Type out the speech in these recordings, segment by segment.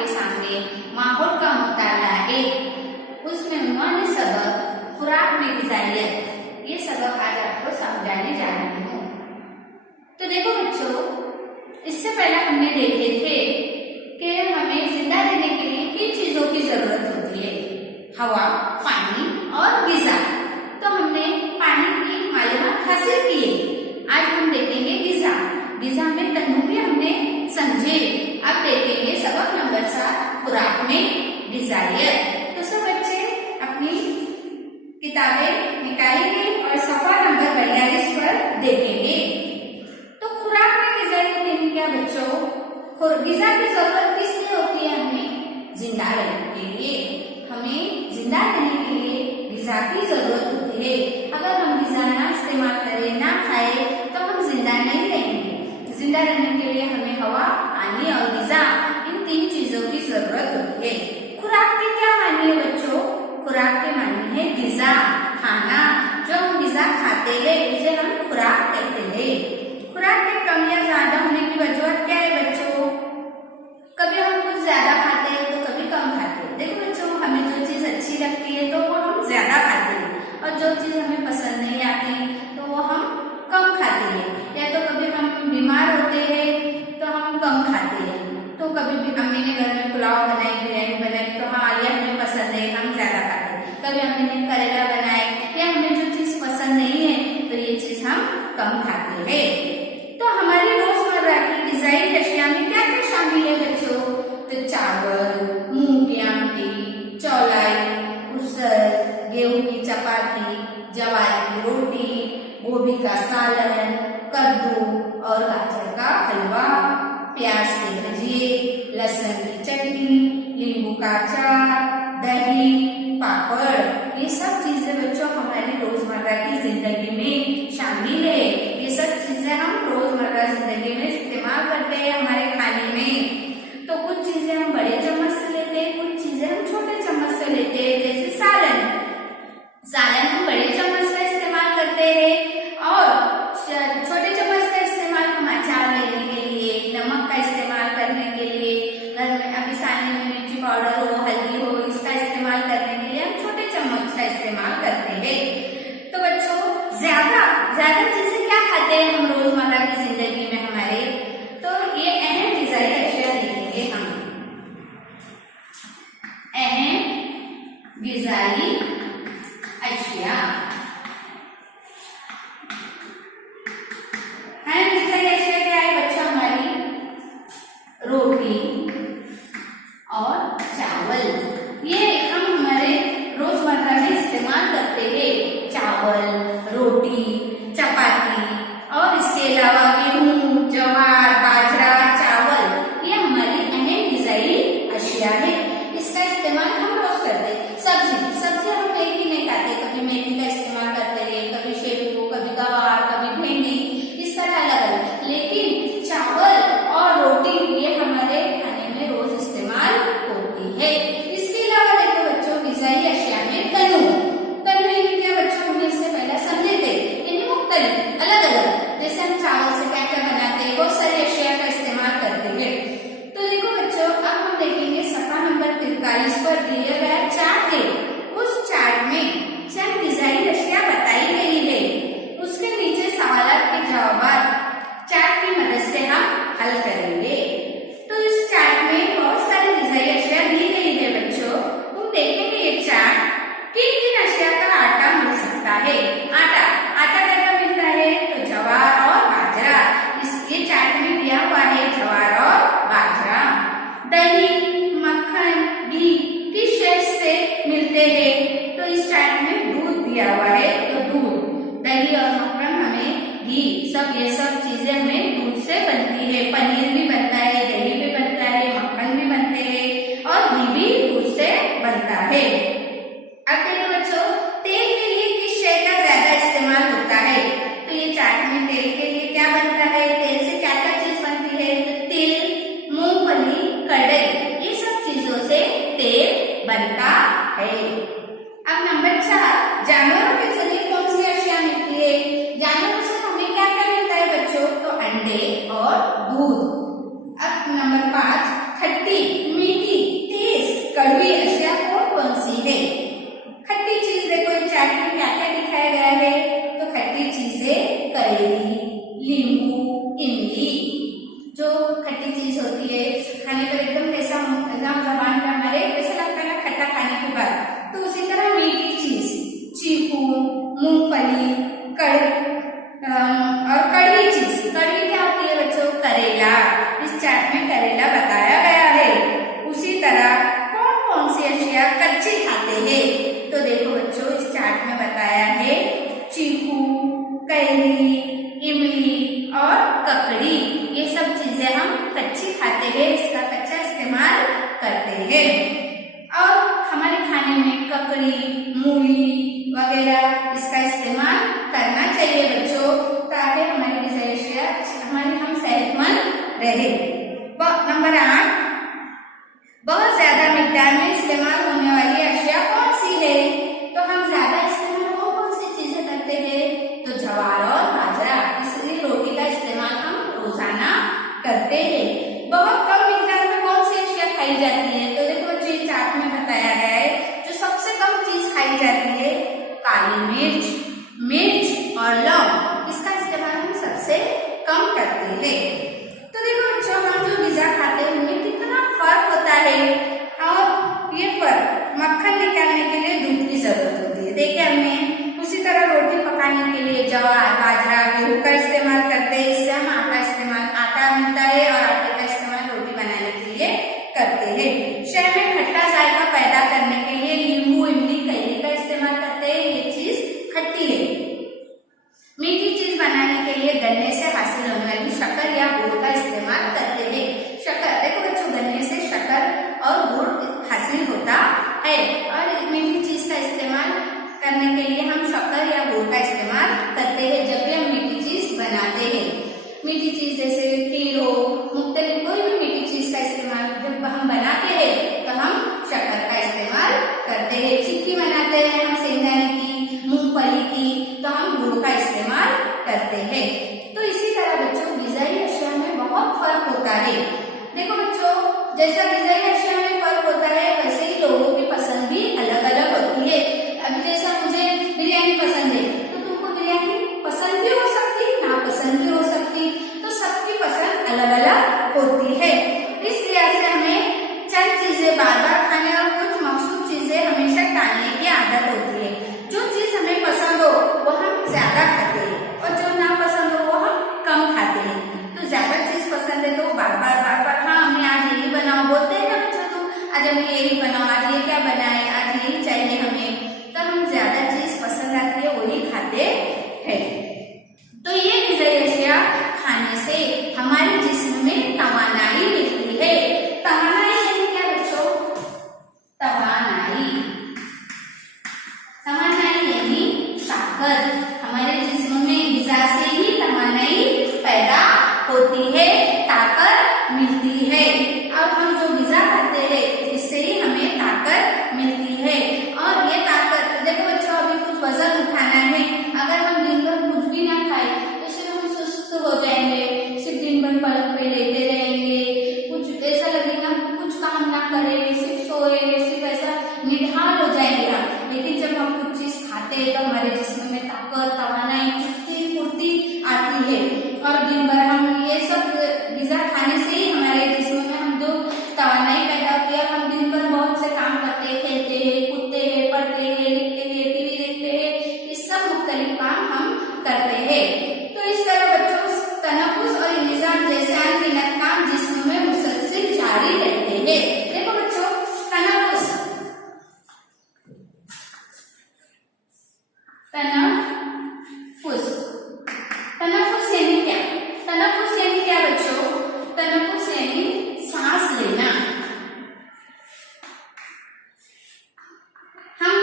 आपके सामने माहौल का मुताला है, उसमें उन्होंने सबक खुराक में ग़िज़ाइयत, ये सबक आज आपको समझाने जा रही हूँ। तो देखो बच्चों, इससे पहले हमने देखे थे कि हमें जिंदा रहने के लिए किन चीजों की जरूरत होती है, हवा, पानी और ग़िज़ा। तो हमने पानी की मालूमात हासिल की है। आज हम देखेंगे ग़िज़ा। ग़िज़ा में तनु भी हमने समझे। अब देखेंगे सबक नंबर 7, खुराक में ग़िज़ाइयत। तो सब बच्चे अपनी किताबें निकालेंगे और सफा नंबर 42 पर देखेंगे। तो खुराक में ग़िज़ाइयत यानी क्या बच्चों? ग़िज़ा की जरूरत किस लिए होती है? हमें जिंदा रहने के लिए। हमें जिंदा रहने के लिए ग़िज़ा की जरूरत होती है। अगर हम ग़िज़ा ना इस्तेमाल करें, ना खाए, तो हम जिंदा नहीं रहेंगे। जिंदा रहने के लिए हमें हवा, पानी और ग़िज़ा, इन 3 चीजों की जरूरत होती है। खुराक के क्या मानी है बच्चों? खुराक के मानी है ग़िज़ा, खाना। जो हम ग़िज़ा खाते हैं उसे हम खुराक कहते हैं। खुराक में कम या ज्यादा होने की वजह क्या है बच्चों? कभी हम कुछ ज्यादा खाते हैं तो कभी कम खाते हैं। देखो बच्चों, हमें जो चीज अच्छी लगती है तो वो हम ज्यादा खाते हैं, और जो चीज हमें पसंद नहीं आती तो वो हम कम खाते हैं। या तो कभी हम बीमार होते हैं तो हम कम खाते हैं। तो कभी भी अम्मी ने घर में पुलाव बनाई, बिरयानी बनाई, तो हाँ ये हमें पसंद है, हम ज्यादा खाते हैं। कभी अम्मी ने करेला बनाए, या हमें जो चीज पसंद नहीं है तो ये चीज हम कम खाते हैं। तो हमारी रोजमर्रा की ग़िज़ाई अशिया में क्या क्या शामिल है बच्चों? तो चावल, मूंग की आमटी, चौलाई, उसर, गेहूं की चपाती, जवार की रोटी, गोभी का सालन, कद्दू और गाजर का हलवा, प्याज के भजिए, लहसुन की चटनी, नींबू का अचार, दही, पापड़, ये सब चीजें बच्चों हमारी रोजमर्रा की जिंदगी में शामिल है। ये सब चीजें हम रोजमर्रा जिंदगी में इस्तेमाल करते हैं हमारे खाने में। तो कुछ चीजें हम बड़े चम्मच से लेते हैं, कुछ चीजें हम छोटे चम्मच से लेते हैं। जैसे सालन, सालन हम बड़े चम्मच का इस्तेमाल करते हैं, और छोटे चम्मच का इस्तेमाल हम अचार लेने के लिए, नमक का इस्तेमाल करने के लिए, घर में अभी सालन में मिर्ची पाउडर हो, हल्दी हो, इसका इस्तेमाल करने के लिए हम छोटे चम्मच का इस्तेमाल करते हैं। तो बच्चों, ज्यादा चीजें क्या खाते हैं हम रोजमर्रा की जिंदगी में हमारे? तो ये अहम ग़िज़ाई अशिया देखेंगे हम। अहम ग़िज़ाई अशिया, अहम ग़िज़ाई अशिया क्या है बच्चों? हमारी रोटी और चावल, ये हम हमारे रोजमर्रा में इस्तेमाल करते हैं। चावल, रोटी, चपाती, और इसके अलावा गेहूं, ज्वार, बाजरा, चावल, ये हमारी अहम ग़िज़ाई अशिया है। इसका इस्तेमाल हम रोज करते हैं। सब्जी हम एक ही नहीं खाते, कभी मेथी का इस्तेमाल करते हैं, कभी शेपू, कभी गवार, कभी भिंडी, इसका अलग अलग। लेकिन चावल और रोटी ये हमारे खाने में रोज इस्तेमाल होती है। इसके अलावा देखो बच्चों, ग़िज़ाई अशिया में तनु यानी क्या बच्चों? हमने इससे पहले समझे थे, यानी मुख्तलिफ, अलग अलग। जैसे हम चावल से क्या क्या बनाते हैं, बहुत सारी अशिया का इस्तेमाल करते हैं। तो देखो बच्चों, अब हम देखेंगे सफा नंबर 43 पर दिया गया चार्ट है। उस चार्ट में चंद ग़िज़ाई अशिया बताई गई है, उसके नीचे सवालात के जवाब चार्ट की मदद से हम हल करेंगे। तो इस चार्ट में बहुत सारी ग़िज़ाई अशिया दी गई है बच्चों। तुम देखेंगे ये चार्ट, किन किन अशिया का आटा मिल सकता है। आटा क्या मिलता है? तो ज्वार और बाजरा, ये चार्ट में दिया हुआ है, ज्वार और बाजरा। दही, मक्खन, घी किस शय से मिलते हैं? तो इस चार्ट में दूध दिया हुआ है, तो दूध, दही और मक्खन, हमें घी, ये सब चीजें हमें दूध से बनती है। पनीर भी बनता है, दही भी बनता है, मक्खन भी बनते हैं, और घी भी दूध से बनता है। अब देखो बच्चों, तेल के लिए किस शय का ज्यादा इस्तेमाल होता है? तो ये चार्ट में तेल के लिए क्या बनता है, तेल से क्या क्या चीज बनती है? तो तेल, मूंगफली, कड़ई, ये सब चीजों से तेल बनता है। अब नंबर 4, जानवरों के जरिए कौन सी अशिया मिलती है? जानवरों से हमें क्या क्या मिलता है बच्चों? तो अंडे और दूध। अब नंबर 5, खट्टी, मीठी, कड़वी अशिया कौन कौन सी है? खट्टी चीज देखो इस चार्ट में क्या क्या दिखाया गया है। तो खट्टी चीजें करेली, नींबू, इमली। जो खट्टी चीज होती है खाने पर एकदम ऐसा एकदम जबान पे हमारे ऐसा लगता है खट्टा खाने के बाद। तो उसी तरह मीठी चीज चीकू, मूंगफली, और कड़वी चीज। कड़वी क्या होती है बच्चों? करेला। इस चार्ट में करेला बताया गया है। उसी तरह कौन कौन सी अशिया कच्ची खाते हैं? तो देखो बच्चों इस चार्ट में बताया है चीकू, कैरी, इमली और ककड़ी। ये सब चीजें हम कच्ची खाते हैं, इसका कच्चा इस्तेमाल करते हैं। और हमारे खाने में ककड़ी, मूली वगैरह इसका इस्तेमाल करना चाहिए बच्चों, ताकि हमारी ग़िज़ाई हम सेहतमंद रहे। नंबर 8, बहुत ज्यादा मिकदार में इस्तेमाल होने वाली अशिया कौन सी है? तो हम ज्यादा इस्तेमाल कौन सी चीजें करते हैं? तो ज्वार और बाजरा, इसलिए रोटी का इस्तेमाल हम रोजाना करते हैं। बहुत कम मिकदार में कौन सी अशिया खाई जाती है? तो देखो बच्चों इस चार्ट में बताया गया है जो सबसे कम चीज खाई जाती है काली मिर्च, मिर्च और लौंग। इसका इस्तेमाल हम सबसे कम करते हैं। तो देखो बच्चों हम जो ग़िज़ा खाते हैं उनमें कितना फर्क होता है, और ये फर्क मक्खन निकालने के लिए दूध की जरूरत होती है। देखिए हमने उसी तरह रोटी पकाने के लिए ज्वार, बाजरा, गेहूं का इस्तेमाल करते हैं। इससे हम आटा मिलता है और आटे का इस्तेमाल रोटी बनाने के लिए करते हैं। शहर में खट्टा जायका पैदा करने के लिए नींबू, इमली, कैरी का इस्तेमाल करते हैं। ये चीज खट्टी है। मीठी चीज बनाने के लिए गन्ने से हासिल होने वाली शक्कर या गुड़ का इस्तेमाल करते हैं। शक्कर देखो बच्चों गन्ने से शक्कर और गुड़ हासिल होता है, और मीठी चीज का इस्तेमाल करने के लिए हम शक्कर या गुड़ का इस्तेमाल करते हैं जब भी हम मीठी चीज बनाते हैं। मीठी चीज जैसे खीर हो, मुख्तलिफ कोई भी मीठी चीज का इस्तेमाल जब हम बनाते हैं तो हम शक्कर का इस्तेमाल करते हैं। चिक्की बनाते हैं हम शेंगदाने की, मूंगफली की, तो हम गुड़ का इस्तेमाल करते हैं। तो इसी तरह बच्चों ग़िज़ाई अशिया में बहुत फर्क होता है। देखो बच्चों जैसा ग़िज़ाई अशिया में फर्क होता है वैसे ही लोगों की पसंद भी अलग अलग होती है। अभी जैसा मुझे बिरयानी पसंद है तो तुमको बिरयानी पसंद भी हो सकती, नापसंद भी हो सकती, तो सबकी पसंद अलग अलग होती है। इस लिहाज से हमें चंद चीजें बार बार खाने और कुछ मखसूस चीजें हमेशा टालने की आदत होती है। जो चीज हमें पसंद हो वो हम ज्यादा खाते हैं और जो ना पसंद हो वो हम कम खाते हैं। तो ज्यादा चीज पसंद है तो बार बार हाँ हमें आज यही बनाओ बोलते हैं ना बच्चों, तुम आज हमें यही बनाओ, आज ये क्या बनाए, आज यही चाहिए हमें, तो हम ज्यादा चीज पसंद आती है वही खाते हैं। तो ये ग़िज़ाई अशिया खाने से हमारे जिस्म में तवानाई मिलती है। तवानाई यानी क्या बच्चों? तवानाई यानी ताकत। हमारे जिस्म में ग़िज़ा से ही तवानाई पैदा होती है, ताकत मिलती है। और हम जो ग़िज़ा खाते हैं इससे ही हमें ताकत मिलती है। और ये ताकत देखो बच्चों अभी कुछ वजन उठाना है, अगर हम दिन भर कुछ भी ना खाए तो सिर्फ हम सुस्त हो जाएंगे, सिर्फ दिन भर पलंग पे लेटे रहेंगे, कुछ ऐसा लगेगा कुछ काम ना करें, सिर्फ सोए, सिर्फ ऐसा निढाल हो जाएंगे हम। लेकिन जब हम कुछ चीज खाते हैं तो हमारे जिस्म में ताकत, तवानाई, चुस्ती फुर्ती आती है। और दिन भर हम ये सब ग़िज़ा खाने से ही हमारे जिस्म में हम जो तवानाई पैदा होती है, हम दिन भर बहुत से काम करते हैं, खेलते हैं, कूदते हैं, पढ़ते हैं, लिखते हैं, टीवी देखते हैं, ये सब मुख्तलिफ काम हम करते हैं। तो इस तरह बच्चों तनफ़ुस और निज़ाम जैसे अनगिनत काम जिस्म में मुसलसल जारी रहते हैं। देखो बच्चों तनफ़ुस यानी क्या? तनफ़ुस यानी क्या बच्चों? तनफ़ुस यानी सांस लेना। हम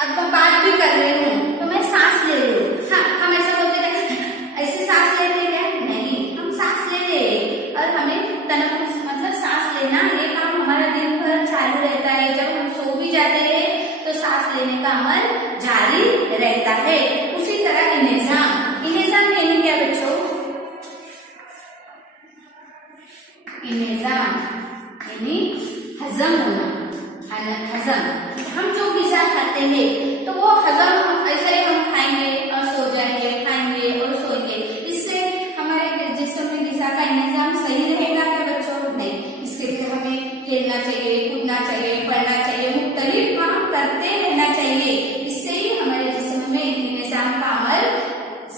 अब बात भी कर रही हूँ तो मैं सांस ले रही हूँ। हाँ हम ऐसा बोलते हैं ऐसे सांस लेते हैं? नहीं, हम सांस लेते हैं। और हमें तनफ़ुस मतलब सांस लेना, ये काम हमारा दिन भर चालू रहता है। जब हम सो भी जाते हैं तो सांस लेने का अमल जारी रहता है। उसी तरह इंतजाम यानी क्या बच्चों? इंतजाम यानी हजम होना। हजम, हम जो ग़िज़ा खाते हैं तो वो हजम ऐसे ही हम खाएंगे और सो जाएंगे, खाएंगे और सोएंगे। इससे हमारे जिस्म में ग़िज़ा का निजाम सही रहेगा क्या बच्चों? नहीं। इसके लिए हमें खेलना चाहिए, कूदना चाहिए, पढ़ना चाहिए, मुख्तलिफ काम करते रहना चाहिए। इससे ही हमारे जिस्म में निजाम का अमल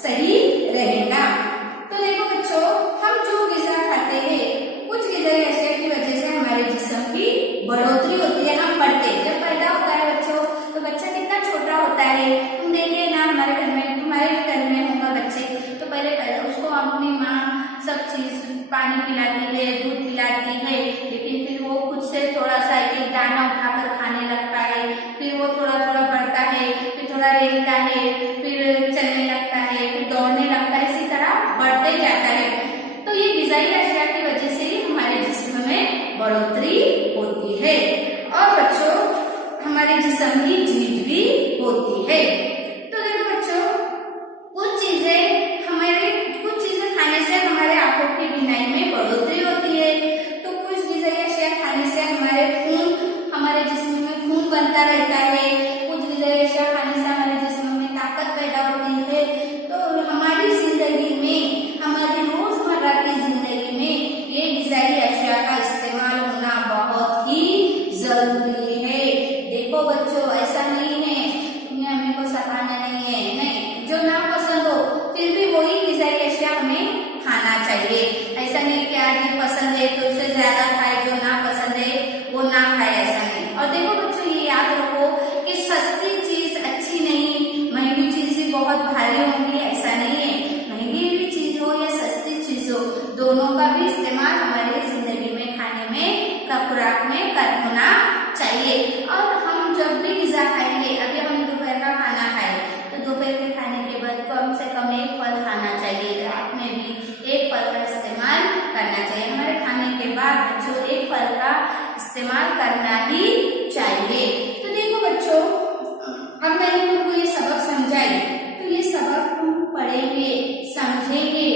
सही रहेगा। तो देखो बच्चों, हम जो ग़िज़ा खाते हैं, कुछ ग़िज़ाई अशिया की वजह से हमारे जिस्म की बढ़ोतरी होती है। हम बढ़ते जब पैदा होता है बच्चों, तो बच्चा कितना छोटा होता है। तुम देखिए ना, हमारे घर में, तुम्हारे भी घर में होगा बच्चे, तो पहले उसको अपनी माँ सब चीज पानी पिलाती है, दूध पिलाती है, लेकिन फिर वो खुद से थोड़ा सा एक दाना उठाकर खाने लगता है। फिर वो थोड़ा थोड़ा बढ़ता है, फिर थोड़ा रेंगता है, फिर चलने लगता है, फिर दौड़ने लगता है, इसी तरह बढ़ते जाता है। तो ये ग़िज़ाई अशिया की वजह से ही हमारे जिस्म में बढ़ोतरी होती है। और बच्चों, हमारे जिस्म की जीज भी होती है। तो देखो बच्चों, कुछ चीजें खाने से हमारे आंखों की बीनाई में बढ़ोतरी होती है। तो कुछ ग़िज़ाई अशिया खाने से हमारे जिस्म में खून बनता रहता है। कुछ ग़िज़ाई अशिया खाने से हमारे जिस्म में ताकत पैदा होती है। तो हमारी जिंदगी में, हमारी रोजमर्रा की जिंदगी में ये ग़िज़ाई अशिया का इस्तेमाल होना बहुत ही जरूरी है। देखो बच्चों, ऐसा नहीं है तुम्हें हमें को सताना नहीं है, नहीं, जो ना पसंद हो फिर भी वही ग़िज़ाई अशिया हमें खाना चाहिए। ऐसा नहीं कि आज ये पसंद है तो उससे ज्यादा खाए, जो ना पसंद है वो ना खाए, ऐसा नहीं। और देखो बच्चों, ये याद रखो कि सस्ती चीज अच्छी नहीं, महंगी चीज भी बहुत भारी होंगी, ऐसा नहीं है। महंगी भी चीज हो या सस्ती चीज हो, दोनों का भी इस्तेमाल हमारे जिंदगी में, खाने में, खुराक में होना चाहिए। और हम जब भी ग़िज़ा खाएंगे, अभी हम दोपहर का खाना खाए तो दोपहर के खाने के बाद कम से कम एक फल खाना चाहिए। रात में भी एक फल का इस्तेमाल करना चाहिए। हमारे खाने के बाद बच्चों एक फल का इस्तेमाल करना ही चाहिए। तो देखो बच्चों, अब मैंने तुमको ये सबक समझाई, तो ये सबक तुम पढ़ेंगे, समझेंगे